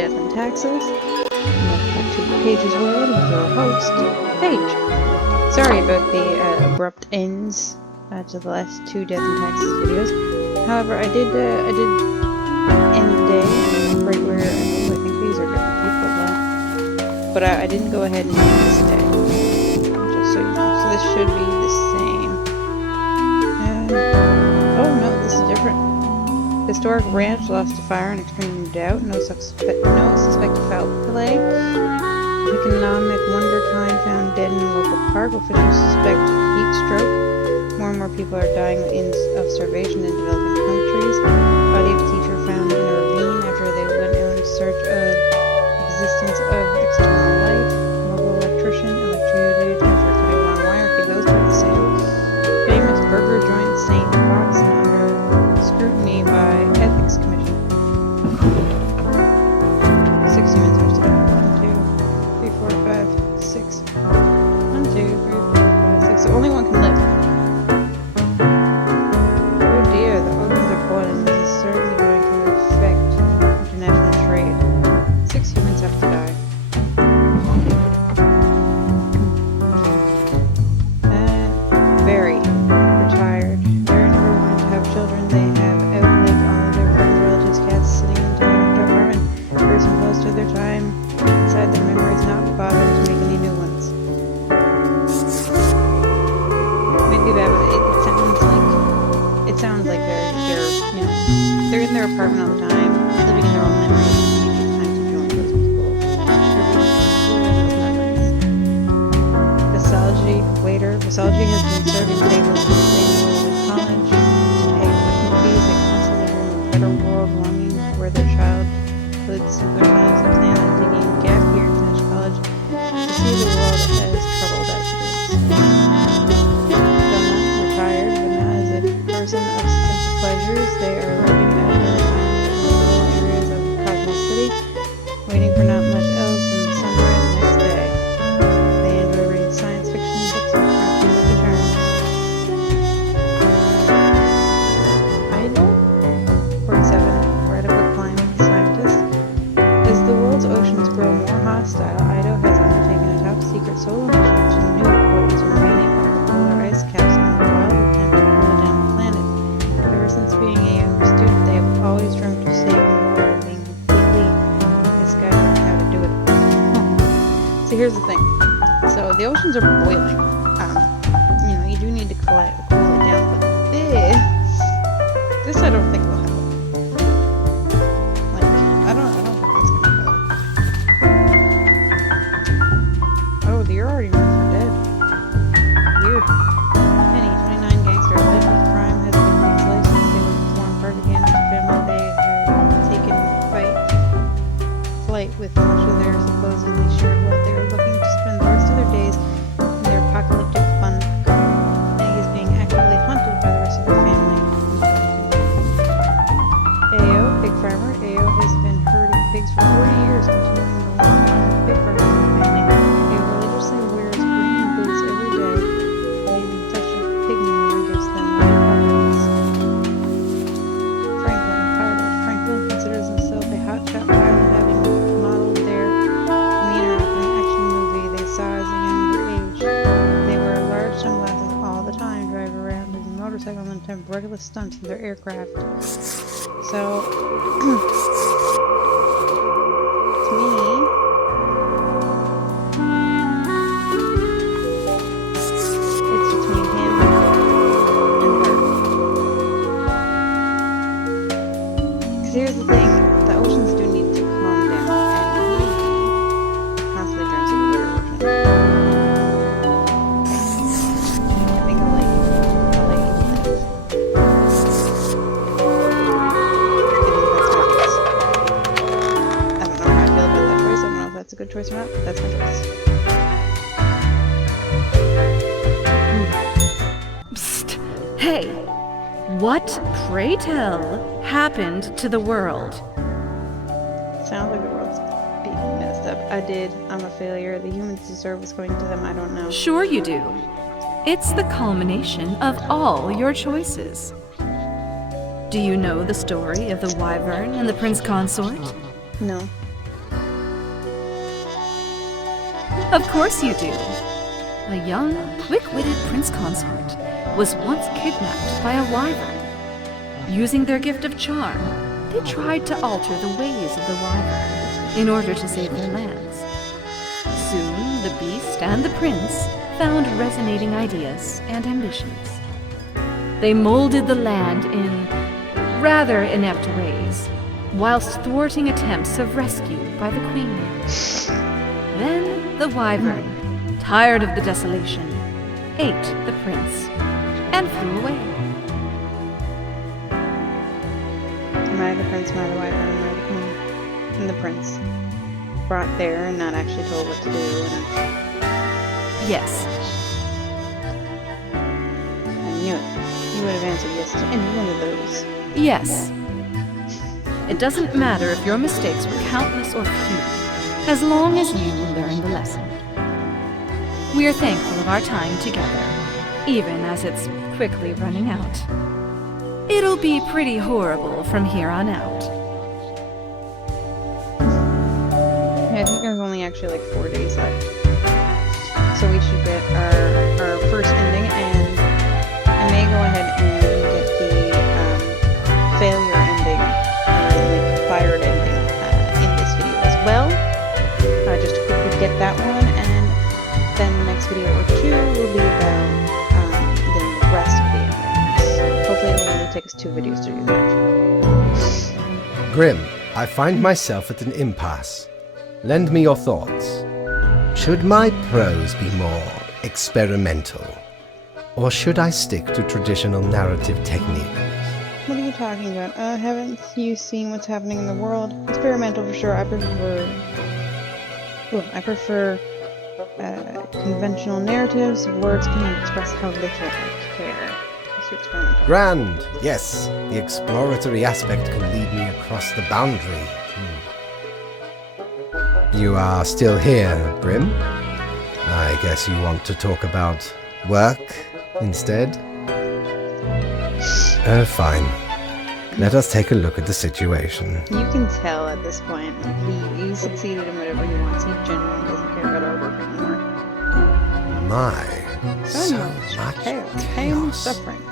Death and Taxes. Welcome back to Paige's World with your host, Paige. Sorry about the abrupt ends to the last two Death and Taxes videos. However, I did end the day right where I think these are different people though. But I didn't go ahead and end this day. Just so you know. So this should be the same. Oh no, this is different. Historic ranch lost to fire in extreme doubt. No suspected foul play. Economic wonder kind found dead in local park. Officials suspect heat stroke. More and more people are dying of starvation in developing countries. Body of teacher found in a ravine after they went out in search of existence of external life. Mobile electrician electrocuted after cutting wrong wire. Okay, those are the same. Famous burger joint St. Fox and under scrutiny by Ethics Commission. 60 minutes or so. 1, 2, 3, 4, 5, 6. 1, 2, 3, 4, 5, 6. So only one can live. Oh dear, the oceans are boiling. This is certainly going to affect international trade. 6 humans have to die. Very retired. Very never wanted to have children. They have outlived all of their friends, relatives, cats sitting in their apartment. Person close to their time inside their memories, not bothered to make any new ones. Maybe bad, but it sounds like they're in their apartment all the time, living in their own memories, and maybe it's time to join those people. Visology has been serving tables since they enrolled in college to pay tuition fees. They constantly dream of a better world, longing for their childhood simpler times. They plan on taking a gap year to finish college to see the world as troubled as it is. Vilma, retired, but not as a person of simple pleasures. They are living out their retirement in the rural areas of Cosmo City, waiting for not much else than the sunrise next day. They enjoy reading science fiction books and crunching Lucky Charms. Idle? 47. Radical climate scientist. As the world's oceans grow more hostile, Ido has undertaken a top-secret solo mission to nuke what is remaining of the polar ice caps in a wild attempt to cool down the planet. Ever since being a young student, they have always dreamed of saving the world and being completely misguided on how to do it. So here's the thing. So the oceans are boiling. You do need to cool it down, but this I don't think will help. Like, I don't think it's gonna help. Oh, you're already marked for dead. Weird. Penny, 29 gangster, life with crime has been mixed since they were born part again into family. They have taken flight with much of their supposedly shared wealth. They are looking to spend the rest of their days in their apocalyptic fun. Penny is being actively hunted by the rest of the family. Ayo, pig farmer. Ayo has been herding pigs for 40 years, continuing the long line of pig farmers in the family. He religiously wears green boots every day, while even touch of pig manure gives them their confidence. Franklin, pilot. Franklin considers himself a hotshot pilot, having modeled their demeanor after an action movie they saw as a younger age. They wear large sunglasses all the time, drive around in a motorcycle, and attempt regular stunts in their aircraft. So, to me, it's between him and her. Because here's the thing, the oceans do need to calm down, and he constantly dreams of a better ocean. I think I'll let you live. I think that's my choice. I don't know how I feel about that choice. I don't know if that's a good choice or not, but that's my choice. Psst! Hey! What, pray tell, happened to the world? Sounds like the world's being messed up. I'm a failure. The humans deserve what's going to them. I don't know. Sure you do. It's the culmination of all your choices. Do you know the story of the wyvern and the prince consort? No. Of course you do. A young, quick-witted prince consort was once kidnapped by a wyvern. Using their gift of charm, they tried to alter the ways of the wyvern in order to save their lands. Soon, the beast and the prince found resonating ideas and ambitions. They molded the land in rather inept ways, whilst thwarting attempts of rescue by the queen. Then the wyvern, tired of the desolation, ate the prince and flew away. Am I the prince, am I the wyvern, am I the queen? And the prince. Brought there and not actually told what to do. Yes. I knew it. You would have answered yes to any one of those. Yes. It doesn't matter if your mistakes were countless or few, as long as you learn the lesson. We are thankful of our time together, even as it's quickly running out. It'll be pretty horrible from here on out. Yeah, I think there's only actually like 4 days left. So we should get our first ending, and I may go ahead and get the failure ending, or like fired ending in this video as well. Just to quickly get that one, and then the next video or two will be about the rest of the endings. Hopefully it'll only take us 2 videos to do that. Grim, I find myself at an impasse. Lend me your thoughts. Should my prose be more experimental? Or should I stick to traditional narrative techniques? What are you talking about? Haven't you seen what's happening in the world? Experimental for sure. I prefer conventional narratives. Words can express how little I care. So experimental. Grand! Yes, the exploratory aspect can lead me across the boundary. You are still here, Grim? I guess you want to talk about work instead? Fine. Let us take a look at the situation. You can tell at this point he succeeded in whatever he wants. He genuinely doesn't care about our work anymore. My, so much Pain and suffering.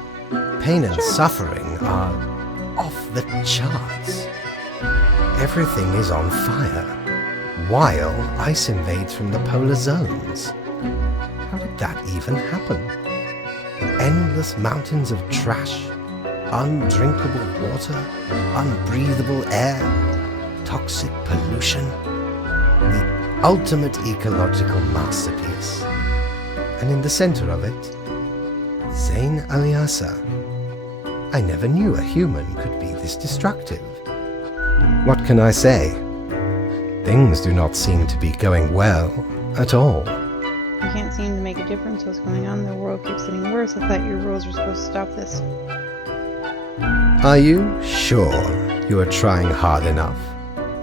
Pain and suffering are off the charts. Everything is on fire, while ice invades from the polar zones. How did that even happen? Endless mountains of trash, undrinkable water, unbreathable air, toxic pollution. The ultimate ecological masterpiece. And in the center of it, Zain Alyassa. I never knew a human could be this destructive. What can I say? Things do not seem to be going well at all. You can't seem to make a difference what's going on. The world keeps getting worse. I thought your rules were supposed to stop this. Are you sure you are trying hard enough?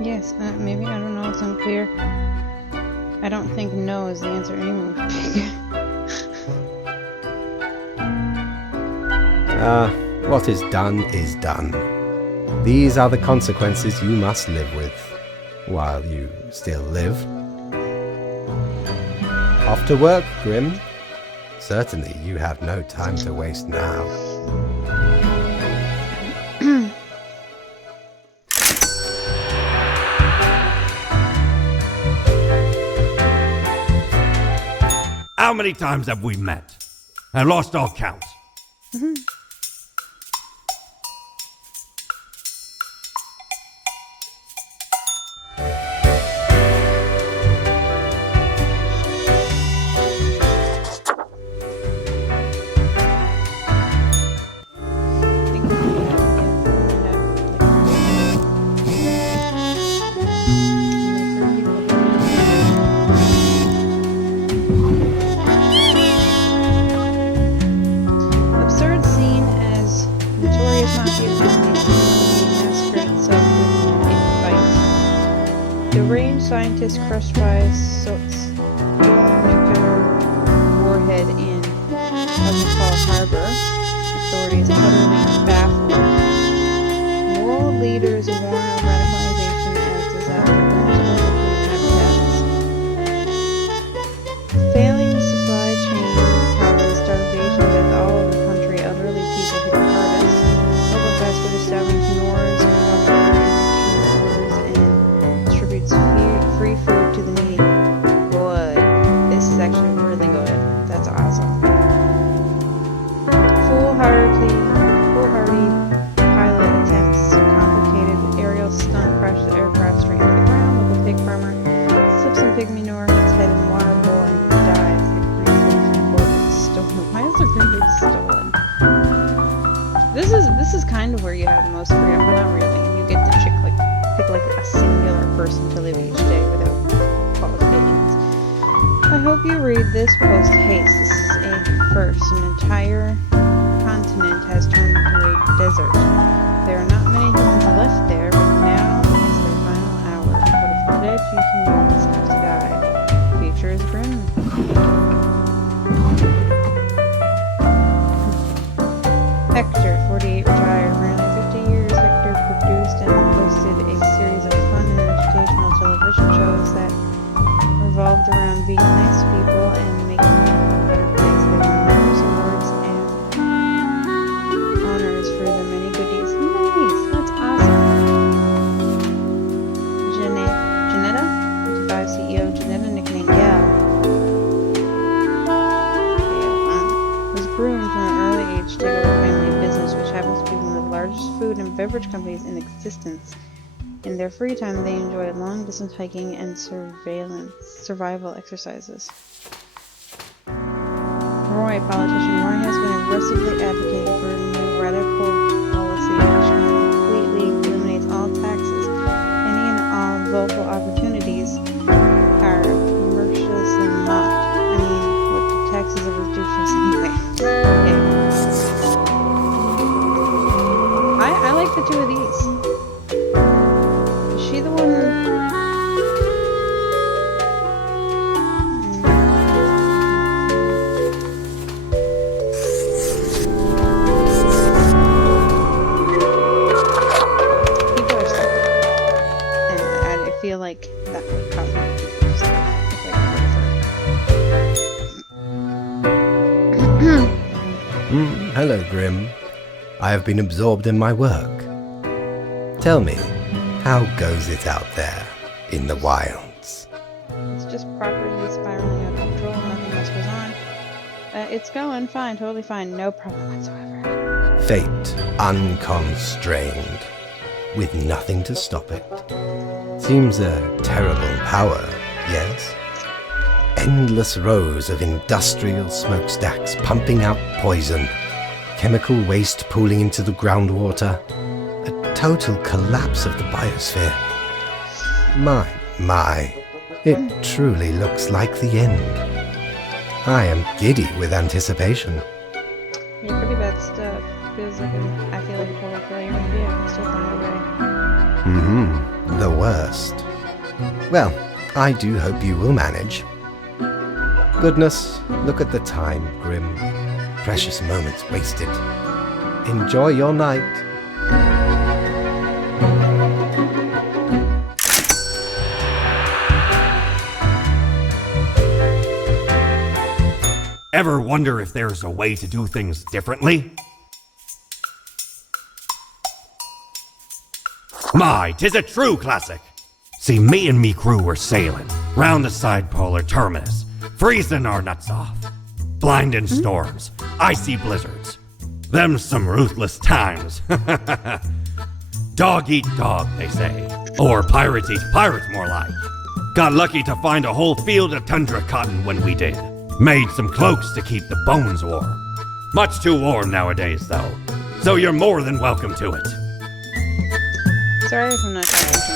Yes, maybe. I don't know. It's unclear. I don't think no is the answer anyone would pick. What is done. These are the consequences you must live with, while you still live. Off to work, Grim. Certainly you have no time to waste now. How many times have we met? I lost all count. Absurd scene as notorious mafia family massacred itself with a fight. Deranged scientist crushed by a nuclear warhead in Azapal Harbor. Authorities utterly baffled. World leaders warn of radicalization as disaster habitats. desperate establishment Noors and distributes free food to the needy. Good. This is actually really good. That's awesome. Foolhardy pilot attempts complicated aerial stunt crash the aircraft straight into the ground. Local pig farmer slips some pig manure, hits head in the water bowl, and dies. The green leaf report is stolen. Why is the green leaf stolen? This is kind of where you have the most freedom, but not really. You get to pick like a singular person to live each day without qualifications. I hope you read this post haste. This is a first. An entire continent has turned into a desert. There are not many humans left there, but now is their final hour. But if the dead few humans have to die, the future is grim. Hector, 48, retired. For nearly 50 years, Hector produced and hosted a series of fun and educational television shows that revolved around being nice to people and making the world a better place. They won numerous awards and honors for their many good deeds. Nice! That's awesome. Janetta, 55 CEO Janetta, nicknamed Gal, was groomed from an early age to take over family business, which happens to be one of the largest food and beverage companies in existence. In their free time, they enjoy long-distance hiking and survival exercises. Roy, politician Roy, has been aggressively advocating for a new radical policy which completely eliminates all taxes. Any and all local opportunities are mercilessly mocked. I mean, what do taxes ever do for us anyway? Okay. I like the two of these. Is she the one? People are stuck. And I feel like that would cause me to be stuck if I Hello, Grim. I have been absorbed in my work. Tell me, how goes it out there in the wilds? It's just properly spiraling out of control. Nothing else goes on. It's going fine, totally fine. No problem whatsoever. Fate unconstrained, with nothing to stop it. Seems a terrible power, yes? Endless rows of industrial smokestacks pumping out poison, chemical waste pooling into the groundwater, a total collapse of the biosphere. My, it truly looks like the end. I am giddy with anticipation. Yeah, pretty bad stuff. Feels like I feel like a total failure. Maybe I can still find a way. The worst. Well, I do hope you will manage. Goodness, look at the time, Grim. Precious moments wasted. Enjoy your night. Ever wonder if there's a way to do things differently? My, 'tis a true classic. See, me and me crew were sailing round the side polar terminus, freezing our nuts off. Blinding storms, icy blizzards. Them some ruthless times. Dog eat dog, they say. Or pirate eat pirate, more like. Got lucky to find a whole field of tundra cotton when we did. Made some cloaks to keep the bones warm. Much too warm nowadays, though. So you're more than welcome to it. Sorry if I'm not talking too much.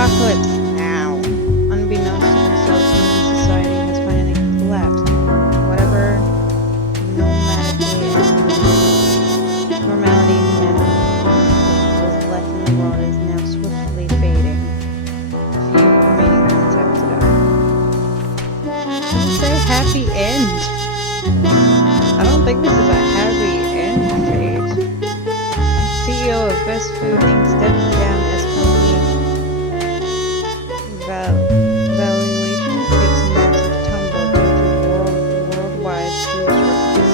apocalypse now. Unbeknownst to themselves, human society has finally collapsed. Whatever normality was left in the world is now swiftly fading. Few remaining humans have to die. Does it say happy end? I don't think this is a happy end, Kate. CEO of Best Food Inc. stepped down as company valuation takes massive tumble due to worldwide food shortages.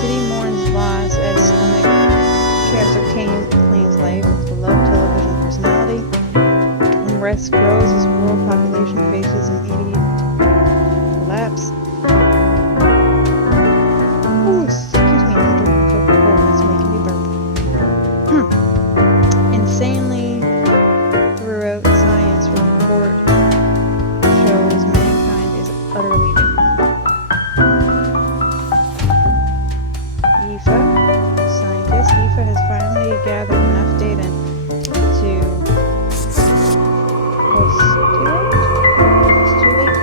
City mourns loss as stomach cancer claims life of beloved television personality. Unrest grows as world population faces immediate collapse. Ooh, excuse me, I'm drinking Coca-Cola. It's making me burp. Insanely throughout science report shows mankind is utterly doomed. IFA, scientist, IFA has finally gathered enough data to postulate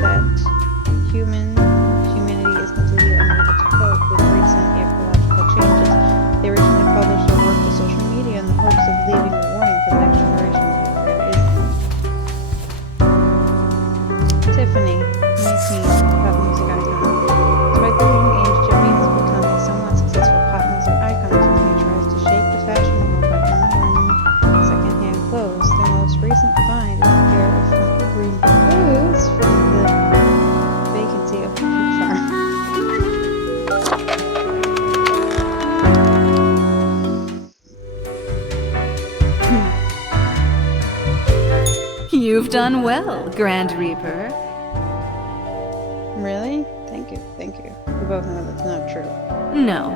that humanity is completely unable to cope with recent ecological changes. They originally published their work to social media in the hopes of leaving a warning for the next generation, but there is none. Tiffany, 19, pop music icon. Despite the young age, Tiffany has become a somewhat successful pop music icon. Tiffany tries to shape the fashion world by unlearning second-hand clothes. Their most recent find is a pair of funky green boots from the vacancy of a pig farm. You've done well, Grand Reaper. Really? Thank you, thank you. We both know that's not true. No.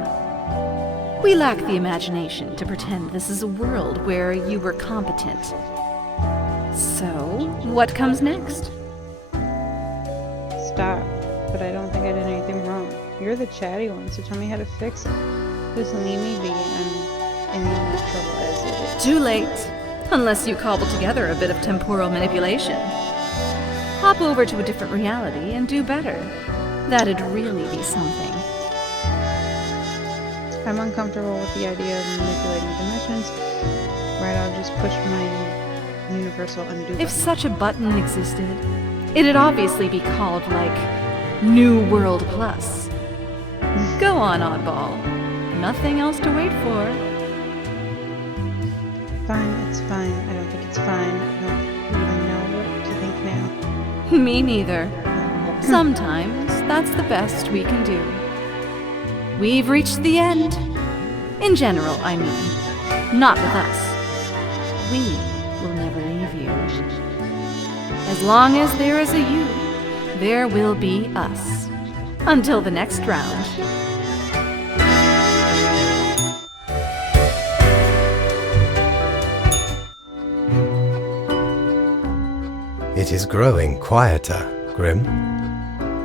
We lack the imagination to pretend this is a world where you were competent. So, what comes next? Stop. But I don't think I did anything wrong. You're the chatty one, so tell me how to fix it. Just leave me be. I'm in enough trouble as it is. Too late. Unless you cobble together a bit of temporal manipulation. Hop over to a different reality and do better. That'd really be something. I'm uncomfortable with the idea of manipulating dimensions. Right, I'll just push my universal undo If button. such a button existed, it'd obviously be called, like, New World Plus. Go on, oddball. Nothing else to wait for. Fine, it's fine. I don't think it's fine. I don't even know what to think now. Me neither. Sometimes that's the best we can do. We've reached the end. In general, I mean. Not with us. We will never leave you. As long as there is a you, there will be us. Until the next round. It is growing quieter, Grim.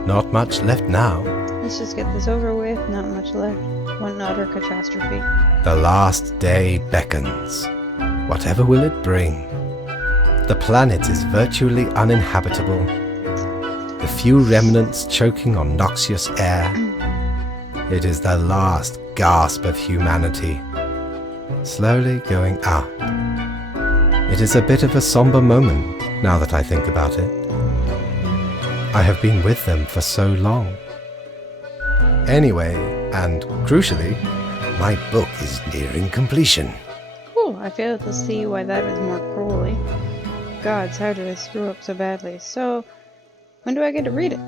Not much left now. Let's just get this over with. Not much left. One utter catastrophe. The last day beckons. Whatever will it bring? The planet is virtually uninhabitable. The few remnants choking on noxious air. It is the last gasp of humanity, slowly going out. It is a bit of a somber moment, now that I think about it. I have been with them for so long. Anyway, and crucially, my book is nearing completion. Cool. I fail to see why that is more cruelly. Gods, how did I screw up so badly? So, when do I get to read it?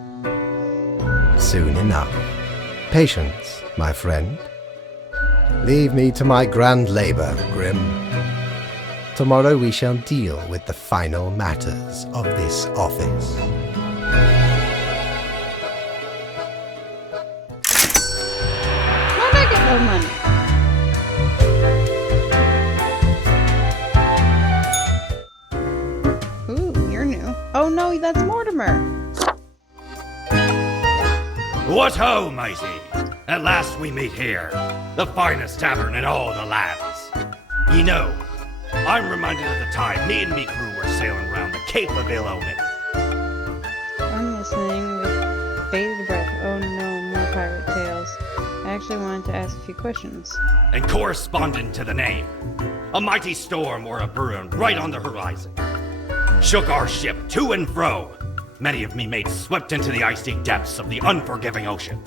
Soon enough. Patience, my friend. Leave me to my grand labor, Grim. Tomorrow we shall deal with the final matters of this office. Why'd I get no money? Ooh, you're new. Oh no, that's Mortimer. What ho, matey! At last we meet here, the finest tavern in all the lands. You know, I'm reminded of the time me and me crew were sailing around the Cape of Ill Omen. I'm listening with bated breath. Oh no, more pirate tales. I actually wanted to ask a few questions. And corresponding to the name, a mighty storm or a brewing right on the horizon. Shook our ship to and fro. Many of me mates swept into the icy depths of the unforgiving ocean.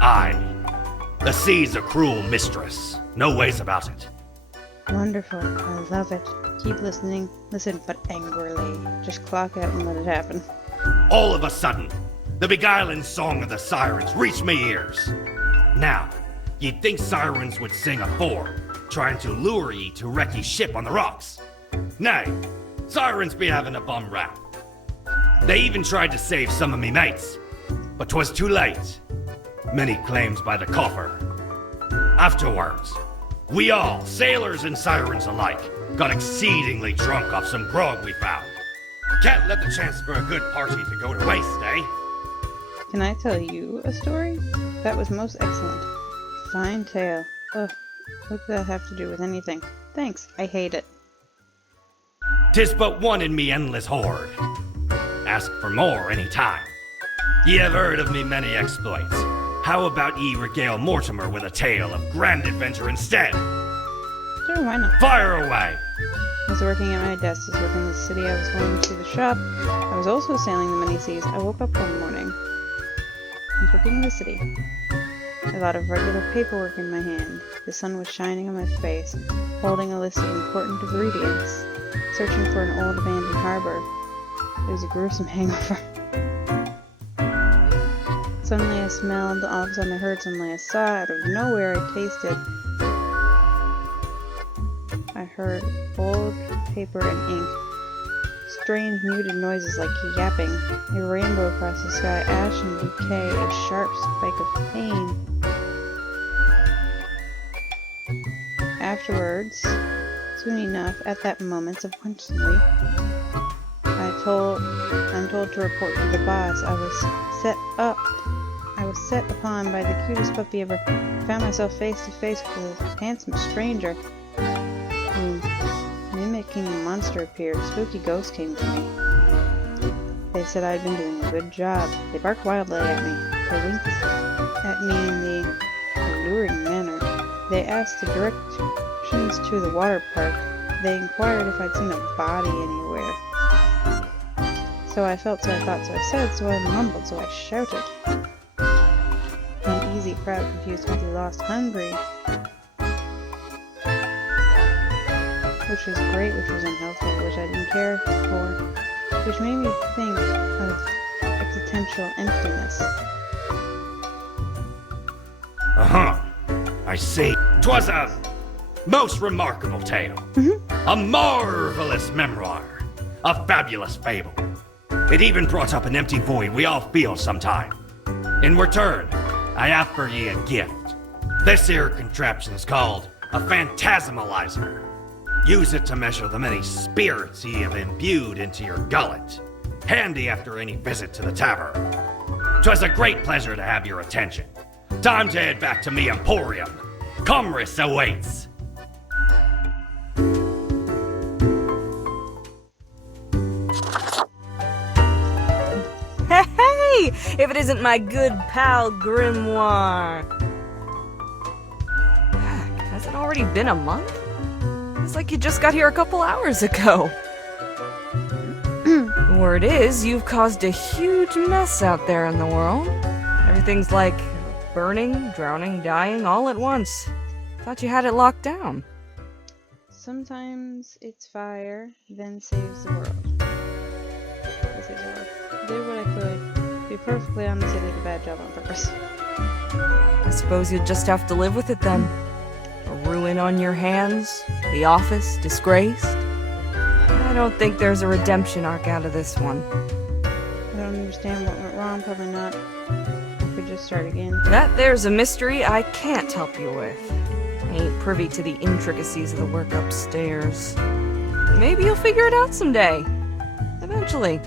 Aye, the sea's a cruel mistress. No ways about it. Wonderful. I love it. Keep listening. Listen, but angrily. Just clock out and let it happen. All of a sudden, the beguiling song of the sirens reached me ears. Now, you'd think sirens would sing afore, trying to lure ye to wreck ye ship on the rocks. Nay, sirens be having a bum rap. They even tried to save some of me mates, but 'twas too late. Many claims by the coffer. Afterwards, we all, sailors and sirens alike, got exceedingly drunk off some grog we found. Can't let the chance for a good party to go to waste, eh? Can I tell you a story? That was most excellent. Fine tale. Ugh. What does that have to do with anything? Thanks. I hate it. 'Tis but one in me endless horde. Ask for more any time. Ye have heard of me many exploits. How about ye regale Mortimer with a tale of grand adventure instead? Sure, why not? Fire away! I was working at my desk. I was working in the city. I was going to the shop. I was also sailing the many seas. I woke up one morning. I was working in the city. A lot of regular paperwork in my hand. The sun was shining on my face, holding a list of important ingredients, searching for an old abandoned harbor. It was a gruesome hangover. Suddenly I smelled, all of a sudden I heard, suddenly I saw, out of nowhere I tasted. I heard old paper and ink, strange muted noises like yapping, a rainbow across the sky, ash and decay, a sharp spike of pain. Afterwards, soon enough, at that moment, subconsciously, I'm told to report to the boss. I was set upon by the cutest puppy ever. I found myself face to face with a handsome stranger. A mimicking monster appeared. A spooky ghost came to me. They said I'd been doing a good job. They barked wildly at me. They winked at me in the alluring manner. They asked the directions to the water park. They inquired if I'd seen a body anywhere. So I felt, so I thought, so I said, so I mumbled, so I shouted. Uneasy, proud, confused, quickly lost, hungry. Which was great, which was unhealthy, which I didn't care for, which made me think of existential emptiness. I see. 'Twas a most remarkable tale. A marvelous memoir. A fabulous fable. It even brought up an empty void we all feel sometime. In return, I offer ye a gift. This here contraption's called a phantasmalizer. Use it to measure the many spirits ye have imbued into your gullet. Handy after any visit to the tavern. 'Twas a great pleasure to have your attention. Time to head back to me emporium. Commerce awaits. Hey! If it isn't my good pal Grimoire. Heck, has it already been a month? It's like you just got here a couple hours ago. Word is, you've caused a huge mess out there in the world. Everything's like burning, drowning, dying all at once. Thought you had it locked down. Sometimes it's fire, then saves the world. That saves the world. Did what I could. To be perfectly honest, I did a bad job on purpose. I suppose you'll just have to live with it then. A ruin on your hands, the office disgraced. I don't think there's a redemption arc out of this one. I don't understand what went wrong, probably not. I could just start again. That there's a mystery I can't help you with. I ain't privy to the intricacies of the work upstairs. Maybe you'll figure it out someday. Eventually.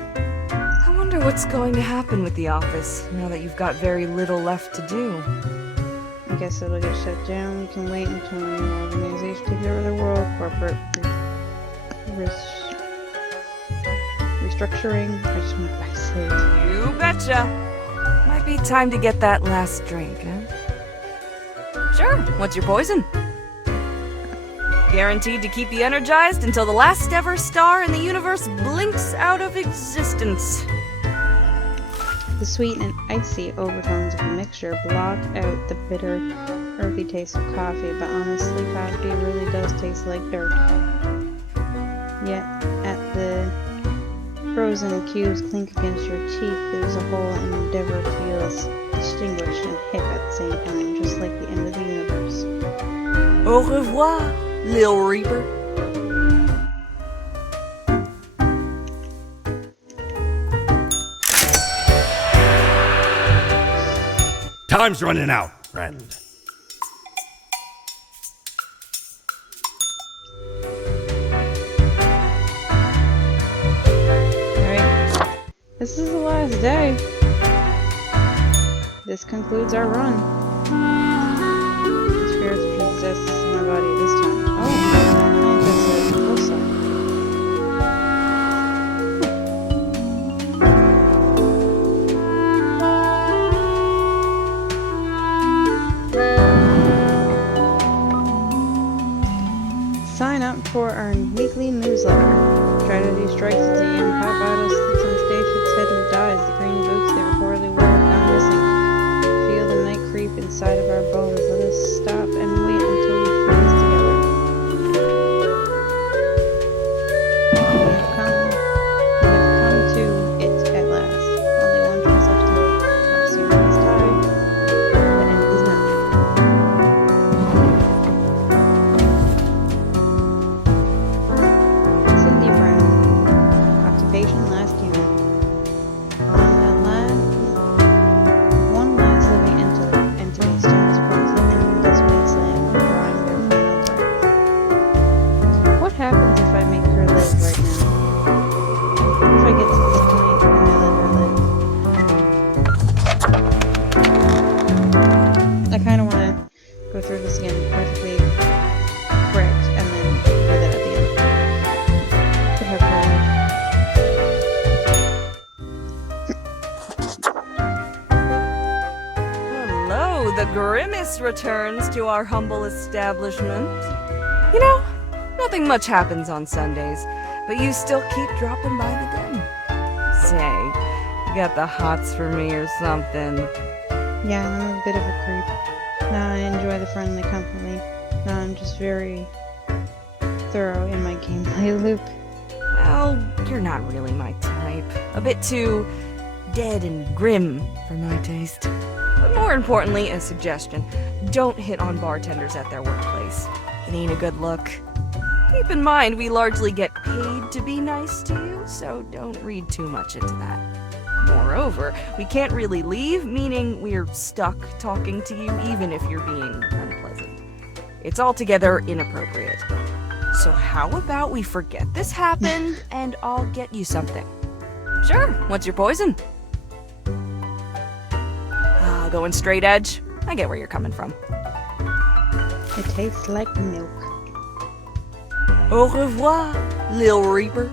I wonder what's going to happen with the office, now that you've got very little left to do. I guess it'll get shut down. We can wait until a new organization takes over the world. Corporate restructuring. I just went back to sleep. You betcha. Might be time to get that last drink, huh? Sure, what's your poison? Guaranteed to keep you energized until the last ever star in the universe blinks out of existence. The sweet and icy overtones of the mixture block out the bitter, earthy taste of coffee, but honestly, coffee really does taste like dirt. Yet, at the frozen cubes clink against your teeth, there's a whole endeavor feels distinguished and hip at the same time, just like the end of the universe. Au revoir, Lil Reaper. Time's running out, friend. Alright, this is the last day. This concludes our run. The spirits possess my body this time. Oh, Atlantis is closer. Sign up for our weekly newsletter. Tragedy strikes as the young pop idol sleeps on stage, its head and dies. The green boots they reportedly wore have gone missing. Feel the night creep inside of our bones. Let us stop and wait until we freeze together. We have come to it at last. Only one choice left to make. Not soon as die. The end is now. Cindy Brown. Occupation last unit. One last living entity stands across the end of this wasteland, drawing their final breath. What happens if I make her live right now? If I get to this point and I let her live? I kind of want to go through this again perfectly correct and then do that at the end. Could have her Hello, the Grimace returns to our humble establishment. You know, nothing much happens on Sundays, but you still keep dropping by the den. Say, you got the hots for me or something. Yeah, I'm a bit of a creep. Nah, I enjoy the friendly company. Nah, I'm just very thorough in my gameplay loop. Well, you're not really my type. A bit too dead and grim for my taste. But more importantly, a suggestion. Don't hit on bartenders at their workplace. It ain't a good look. Keep in mind, we largely get paid to be nice to you, so don't read too much into that. Moreover, we can't really leave, meaning we're stuck talking to you even if you're being unpleasant. It's altogether inappropriate. So how about we forget this happened and I'll get you something? Sure, what's your poison? Going straight edge? I get where you're coming from. It tastes like milk. Au revoir, Lil Reaper.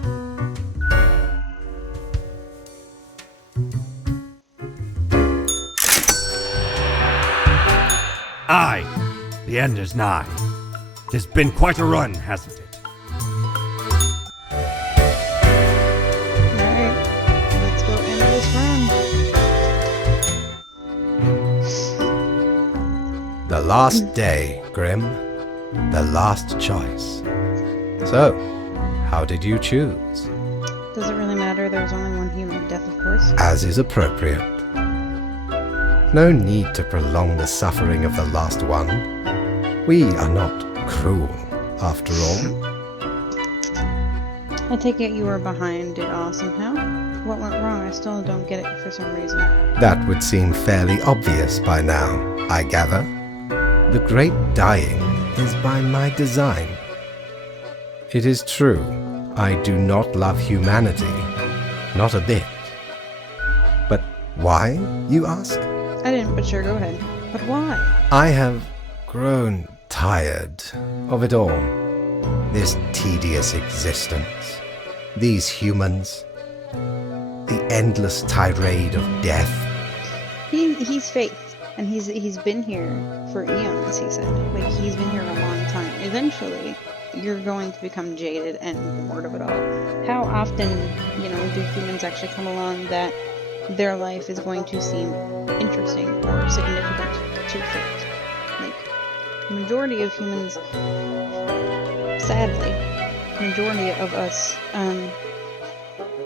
Aye, the end is nigh. It's been quite a run, hasn't it? Alright, let's go end this run. The last day, Grim. The last choice. So, how did you choose? Does it really matter? There's only one human death, of course. As is appropriate. No need to prolong the suffering of the last one. We are not cruel, after all. I take it you were behind it all somehow. What went wrong? I still don't get it for some reason. That would seem fairly obvious by now, I gather. The great dying is by my design. It is true, I do not love humanity. Not a bit. But why, you ask? I didn't, but sure, go ahead. But why? I have grown tired of it all. This tedious existence, these humans, the endless tirade of death. He's faith, and he's been here for eons, he said. Like, he's been here a long time. Eventually, you're going to become jaded and bored of it all. How often, do humans actually come along that their life is going to seem interesting or significant to fate? Like, the majority of humans, sadly, the majority of us,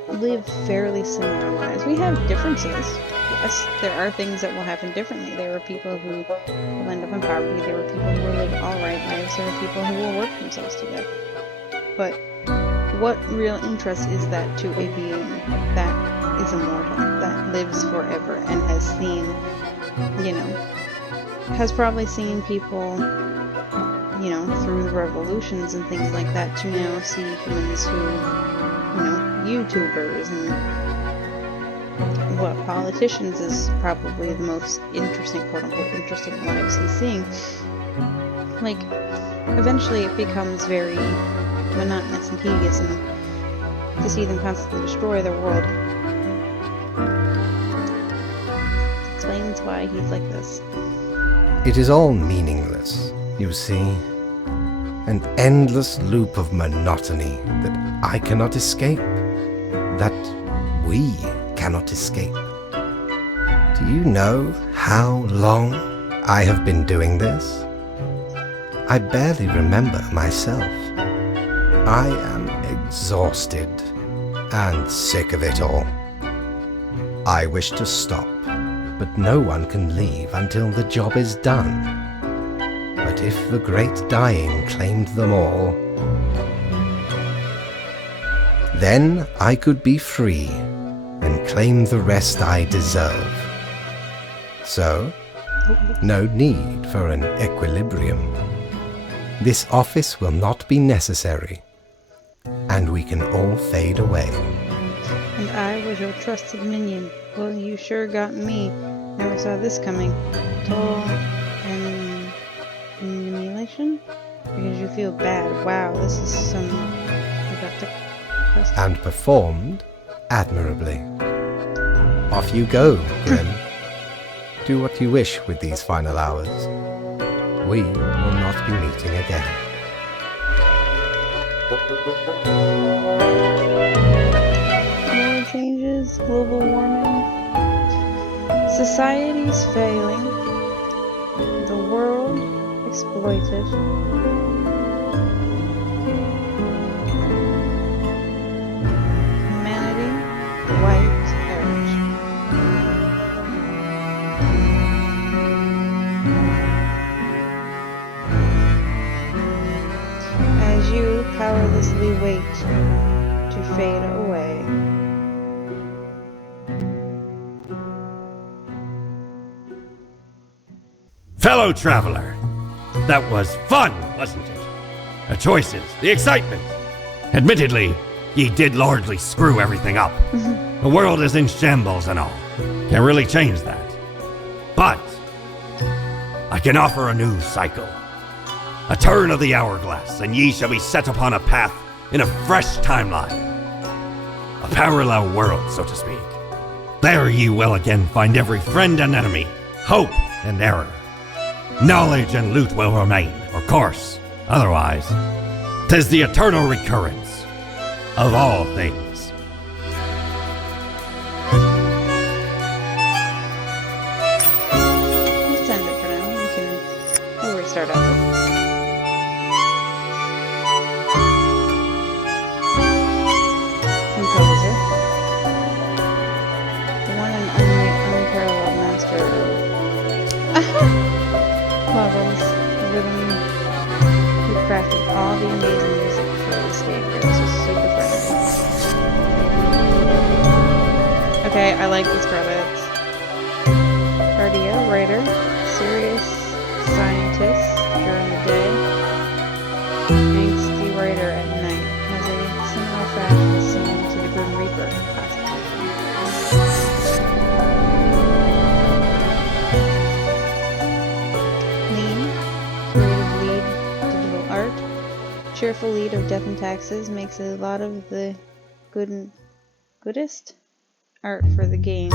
live fairly similar lives. We have differences. Yes, there are things that will happen differently. There are people who will end up in poverty. There are people who will live alright lives. There are people who will work themselves to death. But what real interest is that to a being that is immortal, that lives forever, and has seen, has probably seen people, through the revolutions and things like that, to now see humans who, YouTubers and what politicians is probably the most interesting, quote-unquote, interesting lives he's seeing. Like, eventually it becomes very monotonous and tedious, and to see them constantly destroy their world explains why he's like this. It is all meaningless, you see. An endless loop of monotony that I cannot escape, that we cannot escape. Do you know how long I have been doing this? I barely remember myself. I am exhausted and sick of it all. I wish to stop, but no one can leave until the job is done. But if the great dying claimed them all, then I could be free and claim the rest I deserve. So, no need for an equilibrium. This office will not be necessary, and we can all fade away. And I was your trusted minion. Well, you sure got me. Never saw this coming. Toll and annihilation? Because you feel bad. Wow, this is some... And performed admirably. Off you go, Grim. Do what you wish with these final hours. We will not be meeting again. More changes, global warming, society's failing, the world exploited. Wiped out. As you powerlessly wait to fade away. Fellow traveler, that was fun, wasn't it? The choices, the excitement. Admittedly, ye did largely screw everything up. The world is in shambles and all. Can't really change that. But I can offer a new cycle. A turn of the hourglass, and ye shall be set upon a path in a fresh timeline. A parallel world, so to speak. There ye will again find every friend and enemy, hope and error. Knowledge and loot will remain, of course. Otherwise, 'tis the eternal recurrence of all things. Let's end it for now. We'll restart after. Composer. The one and only unparalleled master of levels, rhythm, who crafted all the amazing music for this game. It was super friendly. Okay, I like these credits. Cardio, writer, serious scientist during the day, angsty writer at night, has a similar fashion seen to the Grim Reaper classification. Lean, creative lead, digital art, cheerful cheerful lead of Death and Taxes makes a lot of the goodest art for the game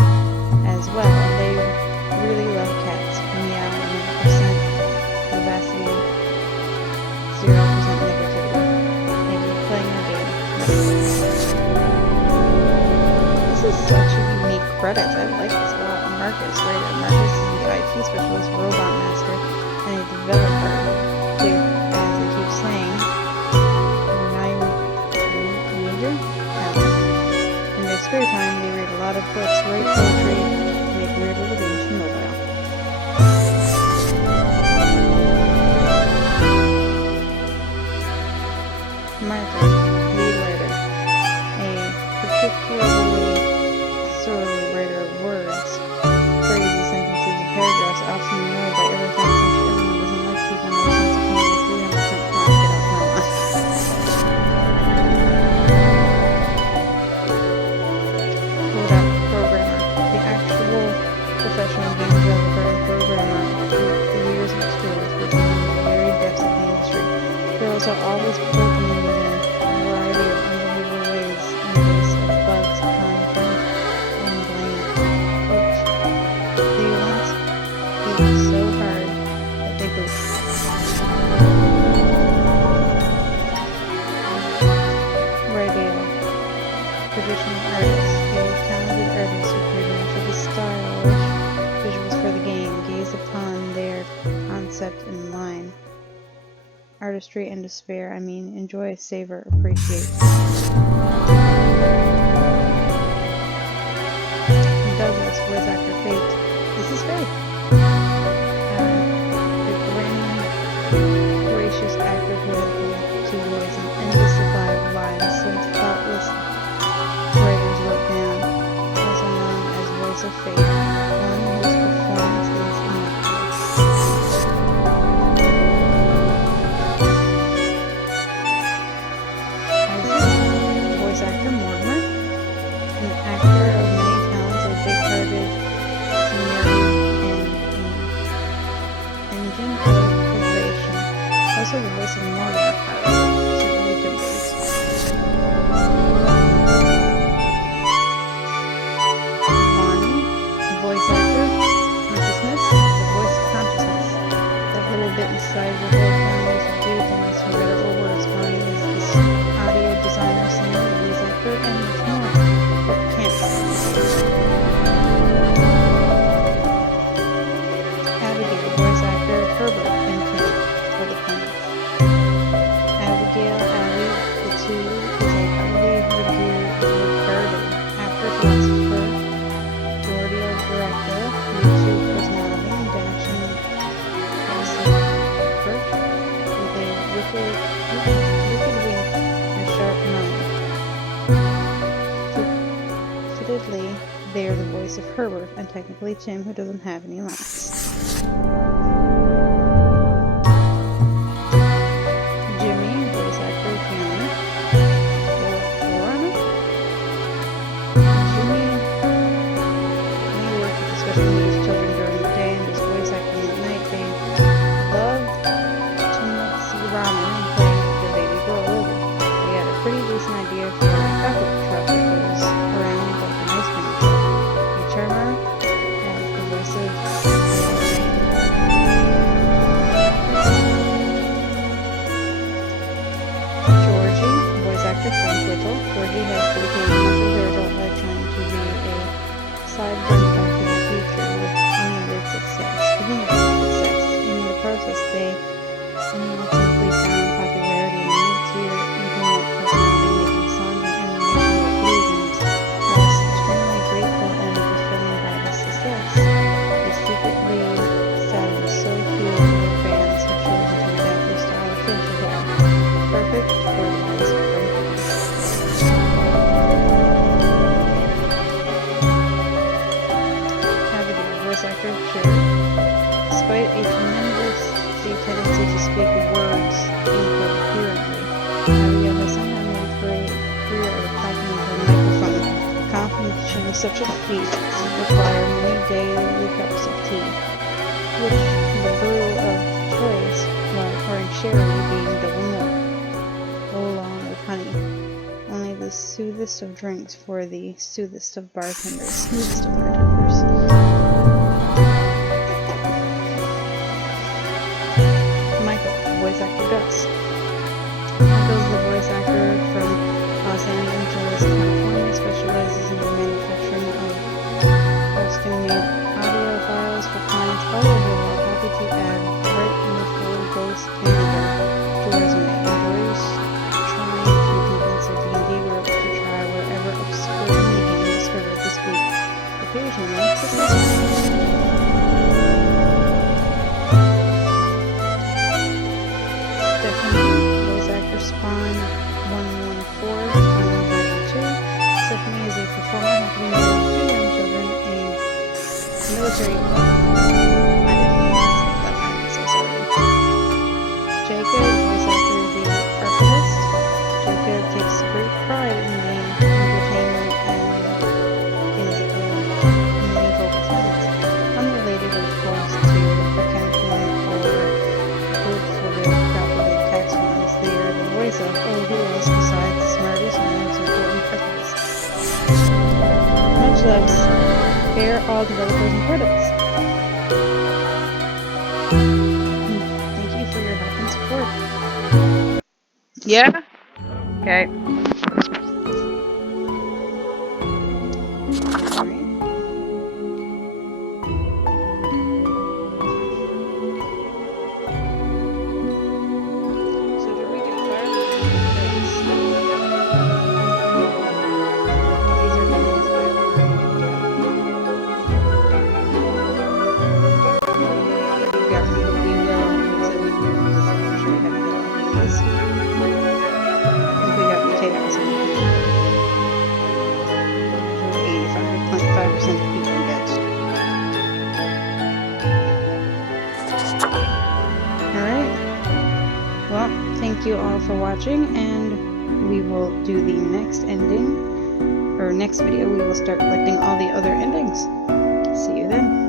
as well. They really love cats. Meow, 100% vivacity, 0% negativity. Thank you for playing our game. This is such a unique credit. I like this a lot. Marcus, right? Marcus is the IT specialist, robot master, and a developer with, as I keep saying, 9-meter talent. In their spare time, they read a lot of books, write poetry, and make weird little games for mobile. Martha, lead writer, a particularly surly writer of words, phrases, sentences, and paragraphs, often annoyed by everything since everyone doesn't like people no sense of humor, 300% not get out well on. Hold up, programmer, the actual professional game developer and programmer with years of experience working in the very depths of the industry. Girls are always poking me in a variety of unbelievable ways in the face of bugs, content, and blame. Quote, they once beat so hard that they boot. Rydale, traditional artist, a talented artist who created much of the stylish visuals for the game, gaze upon their concept in line. Artistry and despair, enjoy, savor, appreciate. Douglas, voice actor Fate. This is Fate. The grim, gracious actor who had to voice an endless supply of lines some thoughtless writers wrote down, also known as Voice of Fate, one whose performance is immaculate. Voice actor Mortimer, an actor of many talents, a big-hearted, sneering, and engine of motivation. Also the voice of Mortimer, however, is a really good voice. Bonnie, voice actor, consciousness, the voice of consciousness. That little bit inside your head telling you to do things for better or worse. Bonnie is this audio designer, singer, voice actor, and much more. But can't. Abigail, voice actor, Herbert, and Kim, for the Planet. Abigail, Abby, the two, is a highly regarded actor, philosopher, cordial director, YouTube personality, and dashing expert with a wicked wink and sharp mind. Fittedly, they are the voice of Herbert, and technically Tim, who doesn't have any lines. Jimmy, voice actor Fiona. Florana. Jimmy may work with the special needs children during the day and does voice acting at night. They love to see ramen and play with their baby girl Lily. They had a pretty decent idea for a chocolate truck that goes around like an ice cream truck. A charmer and the voice of Georgie, voice actor Frank Whittle. Georgie has dedicated much of their adult life trying to be a sideburn back to the future with unlimited success. In the process, they ultimately found popularity and moved to your internet personality, making songs and animation like video games. Whilst extremely grateful and fulfilling by the success, they secretly saddened so few of their fans who chosen to adapt their style of facial hair. Perfect for the voice of Frank Whittle. Abigail, voice actor Cherry. Despite a tremendous tendency to speak words incoherently, Abigail has somehow made for a career of talking into a microphone. Accomplishing such a feat require many daily cups of tea, which the brew of choice, while pouring sherry being double milk. soothest of drinks for the soothest of bartenders. Smoothest of bartenders. Michael, voice actor Gus. Michael's the voice actor from Los Angeles, California, specializes in the manufacturing of custom-made audio files for clients all over the world. Happy to add Bright Muffler Ghost Canada to resume. Enjoys trying to convince a D&D group to try wherever obscure indie game discovered this week. Occasionally, successful. Spawn 114, Final Version 2. Stephanie is a performer helping manage 2 young children, a military. I didn't say sorry. Jacob, voice actor, the archivist. Jacob takes great pride in the entertainment and is a main focal talent. Unrelated, of course, to accounting or group for the property tax funds. They are the voice of who else besides the smartest and most important archivist. Much loves. Fair all developers and credits. Thank you for your help and support. Yeah? Okay. Thank you all for watching, and we will do the next ending, or next video we will start collecting all the other endings. See you then.